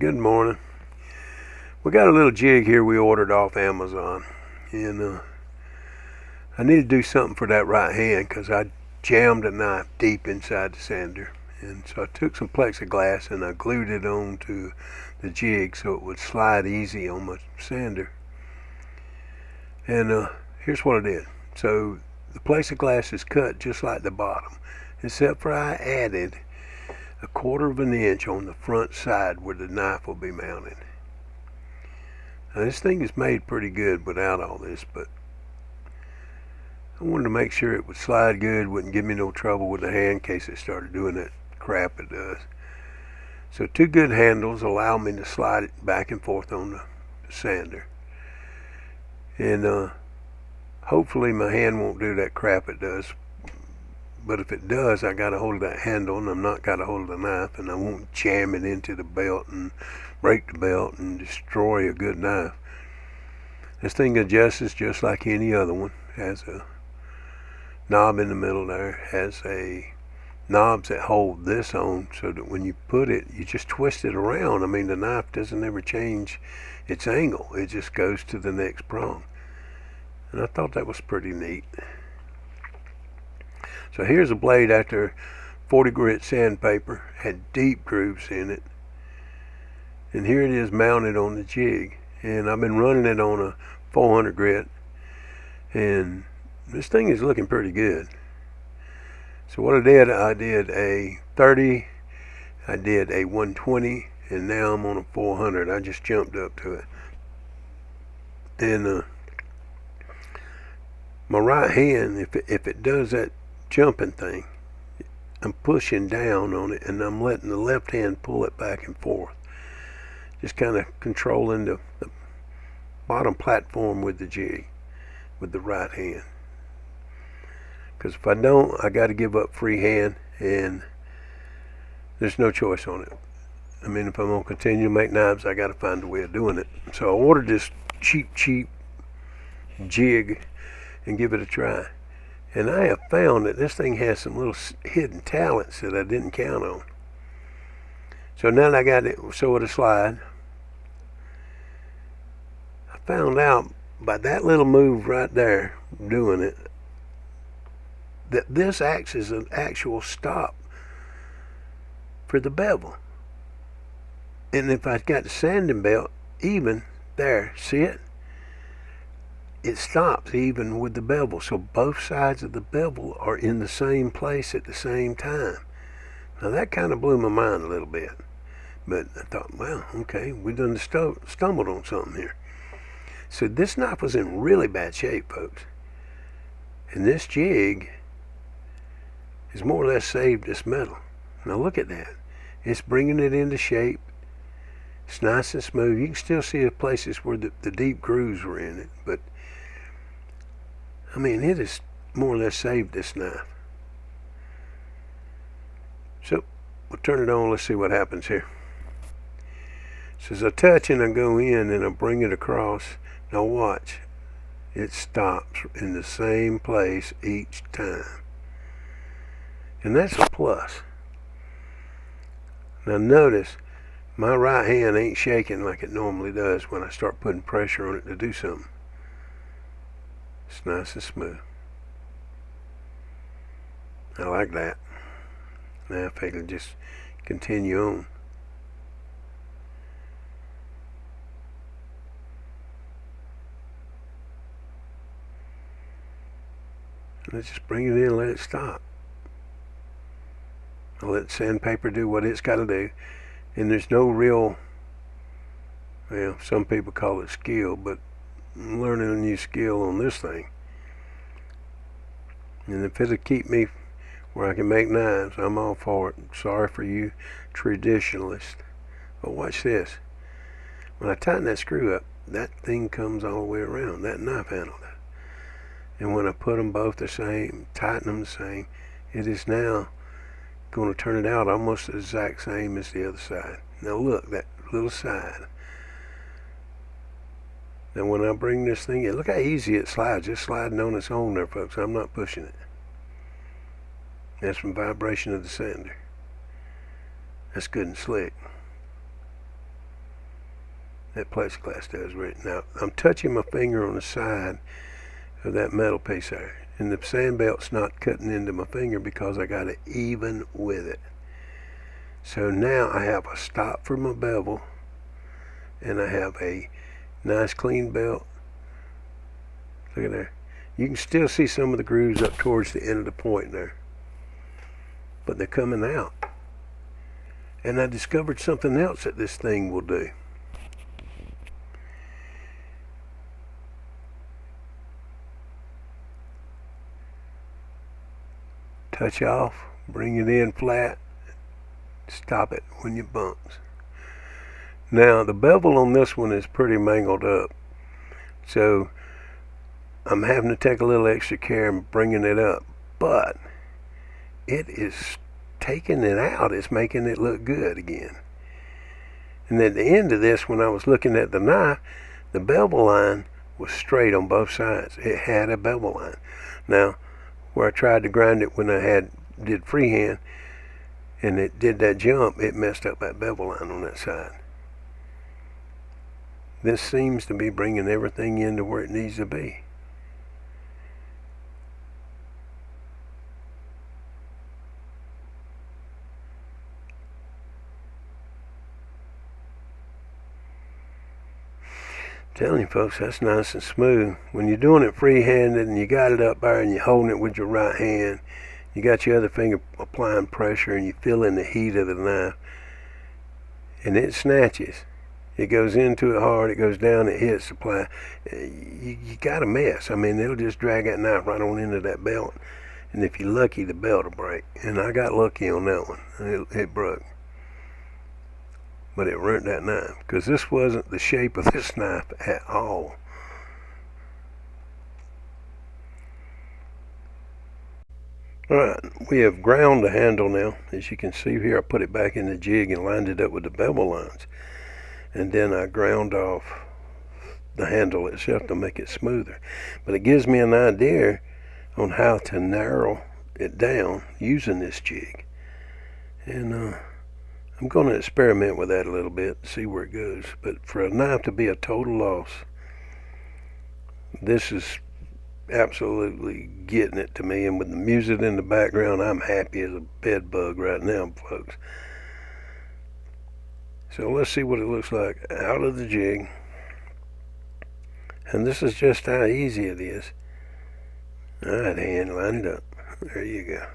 Good morning. We got a little jig here we ordered off Amazon, and I need to do something for that right hand because I jammed a knife deep inside the sander. And so I took some plexiglass and I glued it onto the jig so it would slide easy on my sander. And here's what I did. So the plexiglass is cut just like the bottom, except for I added 1/4 of an inch on the front side where the knife will be mounted. Now this thing is made pretty good without all this, but I wanted to make sure it would slide good, wouldn't give me no trouble with the hand in case it started doing that crap it does. So 2 good handles allow me to slide it back and forth on the sander. And hopefully my hand won't do that crap it does. But if it does, I got a hold of that handle and I'm not got a hold of the knife, and I won't jam it into the belt and break the belt and destroy a good knife. This thing adjusts just like any other one. Has a knob in the middle there, has a knobs that hold this on so that when you put it, you just twist it around. I mean, the knife doesn't ever change its angle. It just goes to the next prong. And I thought that was pretty neat. So here's a blade after 40 grit sandpaper, had deep grooves in it. And here it is mounted on the jig. And I've been running it on a 400 grit. And this thing is looking pretty good. So what I did a 30, I did a 120, and now I'm on a 400. I just jumped up to it. And my right hand, if it does that jumping thing, I'm pushing down on it and I'm letting the left hand pull it back and forth, just kind of controlling the bottom platform with the jig with the right hand, because if I don't, I got to give up free hand and there's no choice on it. I mean, if I'm going to continue to make knives, I got to find a way of doing it. So I ordered this cheap jig and give it a try. And I have found that this thing has some little hidden talents that I didn't count on. So now that I got it so it'll slide, I found out by that little move right there, doing it, that this acts as an actual stop for the bevel. And if I got the sanding belt even there, see it? It stops even with the bevel, so both sides of the bevel are in the same place at the same time. Now that kind of blew my mind a little bit, but I thought, well, okay, we done stumbled on something here. So this knife was in really bad shape, folks, and this jig is more or less saved this metal. Now look at that. It's bringing it into shape. It's nice and smooth. You can still see the places where the deep grooves were in it, but I mean, it has more or less saved this knife. So we'll turn it on. Let's see what happens here. So as I touch and I go in and I bring it across, now watch. It stops in the same place each time. And that's a plus. Now notice, my right hand ain't shaking like it normally does when I start putting pressure on it to do something. It's nice and smooth. I like that. Now if I can just continue on. Let's just bring it in and let it stop. I'll let sandpaper do what it's got to do. And there's no real, well, some people call it skill, but I'm learning a new skill on this thing. And if it'll keep me where I can make knives, I'm all for it. Sorry for you traditionalists. But watch this. When I tighten that screw up, that thing comes all the way around, that knife handle. And when I put them both the same, tighten them the same, it is now going to turn it out almost the exact same as the other side. Now look, that little side. Now when I bring this thing in, look how easy it slides, just sliding on its own there, folks. I'm not pushing it. That's from vibration of the sander. That's good and slick. That plexiglass does right now. I'm touching my finger on the side of that metal piece there, and the sand belt's not cutting into my finger because I got it even with it. So now I have a stop for my bevel, and I have a nice clean belt. Look at there. You can still see some of the grooves up towards the end of the point there, but they're coming out. And I discovered something else that this thing will do. Touch off, bring it in flat, stop it when you bumps. Now the bevel on this one is pretty mangled up, so I'm having to take a little extra care in bringing it up, but it is taking it out. It's making it look good again. And at the end of this, when I was looking at the knife, the bevel line was straight on both sides. It had a bevel line. Now, where I tried to grind it when I did freehand, and it did that jump, it messed up that bevel line on that side. This seems to be bringing everything into where it needs to be. Telling you folks, that's nice and smooth. When you're doing it free-handed and you got it up there and you're holding it with your right hand, you got your other finger applying pressure and you feel in the heat of the knife, and it snatches. It goes into it hard, it goes down, it hits the ply. You got a mess. I mean, it'll just drag that knife right on into that belt, and if you're lucky, the belt will break. And I got lucky on that one. It broke. But it ruined that knife, because this wasn't the shape of this knife at all. Alright, we have ground the handle now. As you can see here, I put it back in the jig and lined it up with the bevel lines. And then I ground off the handle itself to make it smoother. But it gives me an idea on how to narrow it down using this jig. And I'm going to experiment with that a little bit, see where it goes. But for a knife to be a total loss, this is absolutely getting it to me. And with the music in the background, I'm happy as a bed bug right now, folks. So let's see what it looks like out of the jig. And this is just how easy it is. Alright, hand, line it up. There you go.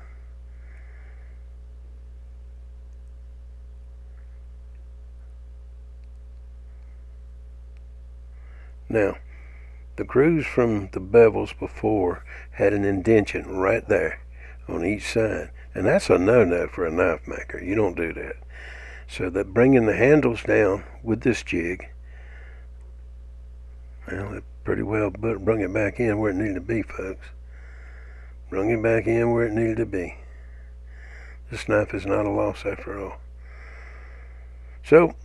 Now, the grooves from the bevels before had an indentation right there on each side. And that's a no-no for a knife maker. You don't do that. So that bringing the handles down with this jig, well, it pretty well brung it back in where it needed to be, folks. Brung it back in where it needed to be. This knife is not a loss after all. So,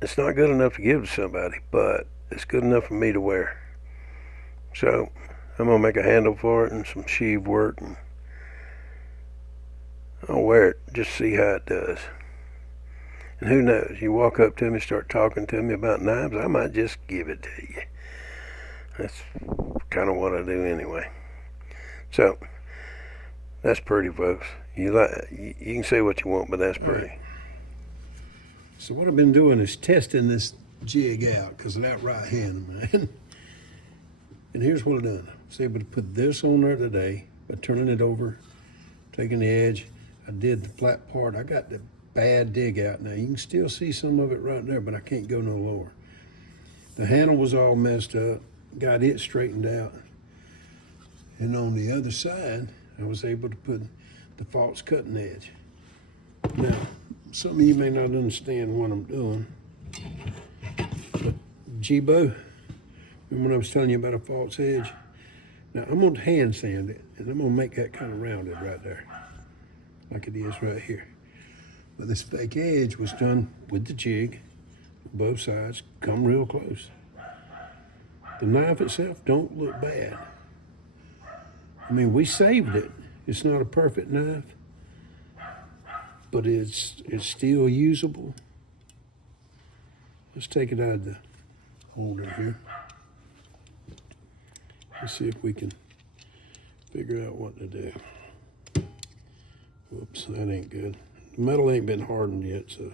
it's not good enough to give to somebody, but it's good enough for me to wear. So I'm going to make a handle for it and some sheave work, and I'll wear it, just see how it does. And who knows, you walk up to me, start talking to me about knives, I might just give it to you. That's kind of what I do anyway. So that's pretty, folks. You can say what you want, but that's pretty. So what I've been doing is testing this jig out because of that right hand, man. And here's what I've done. I was able to put this on there today by turning it over, taking the edge. I did the flat part. I got the bad dig out. Now you can still see some of it right there, but I can't go no lower. The handle was all messed up. Got it straightened out. And on the other side, I was able to put the false cutting edge. Now, some of you may not understand what I'm doing, but Jibo, remember when I was telling you about a false edge? Now I'm going to hand sand it, and I'm going to make that kind of rounded right there, like it is right here. But this fake edge was done with the jig, both sides, come real close. The knife itself don't look bad. I mean, we saved it. It's not a perfect knife, but it's still usable. Let's take it out of the holder here. Let's see if we can figure out what to do. Whoops, that ain't good. The metal ain't been hardened yet, so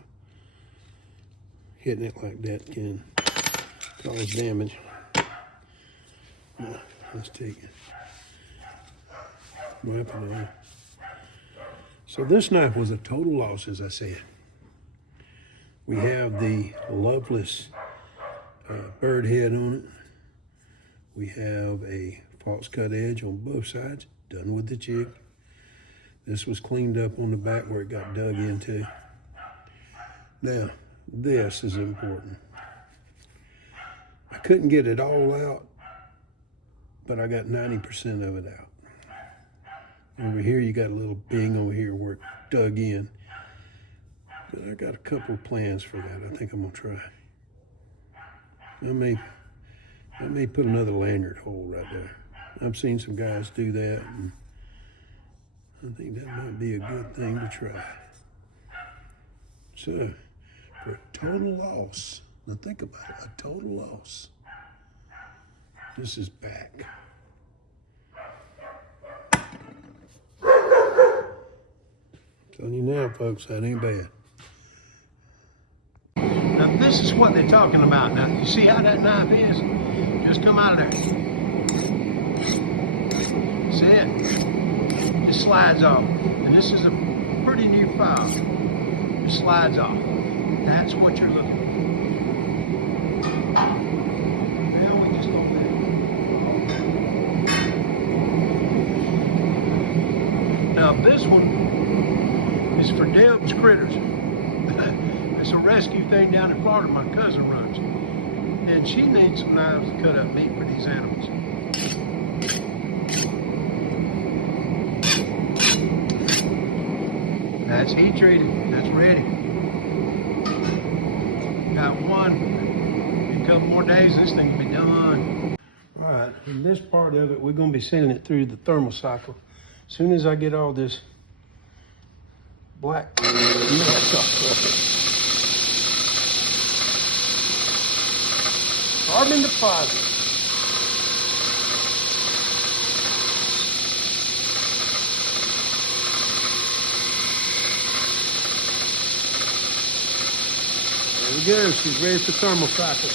hitting it like that can cause damage. Let's take it. Wipe it out. So this knife was a total loss, as I said. We have the loveless bird head on it. We have a false cut edge on both sides, done with the jig. This was cleaned up on the back where it got dug into. Now, this is important. I couldn't get it all out, but I got 90% of it out. Over here, you got a little bing over here where it dug in. But I got a couple of plans for that. I think I'm gonna try. I may put another lanyard hole right there. I've seen some guys do that, and I think that might be a good thing to try. So, for a total loss, now think about it, a total loss. This is back. Telling you now, folks, that ain't bad. Now, this is what they're talking about. Now, you see how that knife is? Just come out of there. See it? It slides off. And this is a pretty new file. It slides off. That's what you're looking for. Now we just go back. Now, this one is for Deb's Critters. It's a rescue thing down in Florida my cousin runs. And she needs some knives to cut up meat for these animals. That's heat treated. That's ready. Got one. In a couple more days, this thing will be done. All right, in this part of it, we're going to be sending it through the thermal cycle. As soon as I get all this black mess off. Carbon deposit. There we go. She's ready for thermal cycle.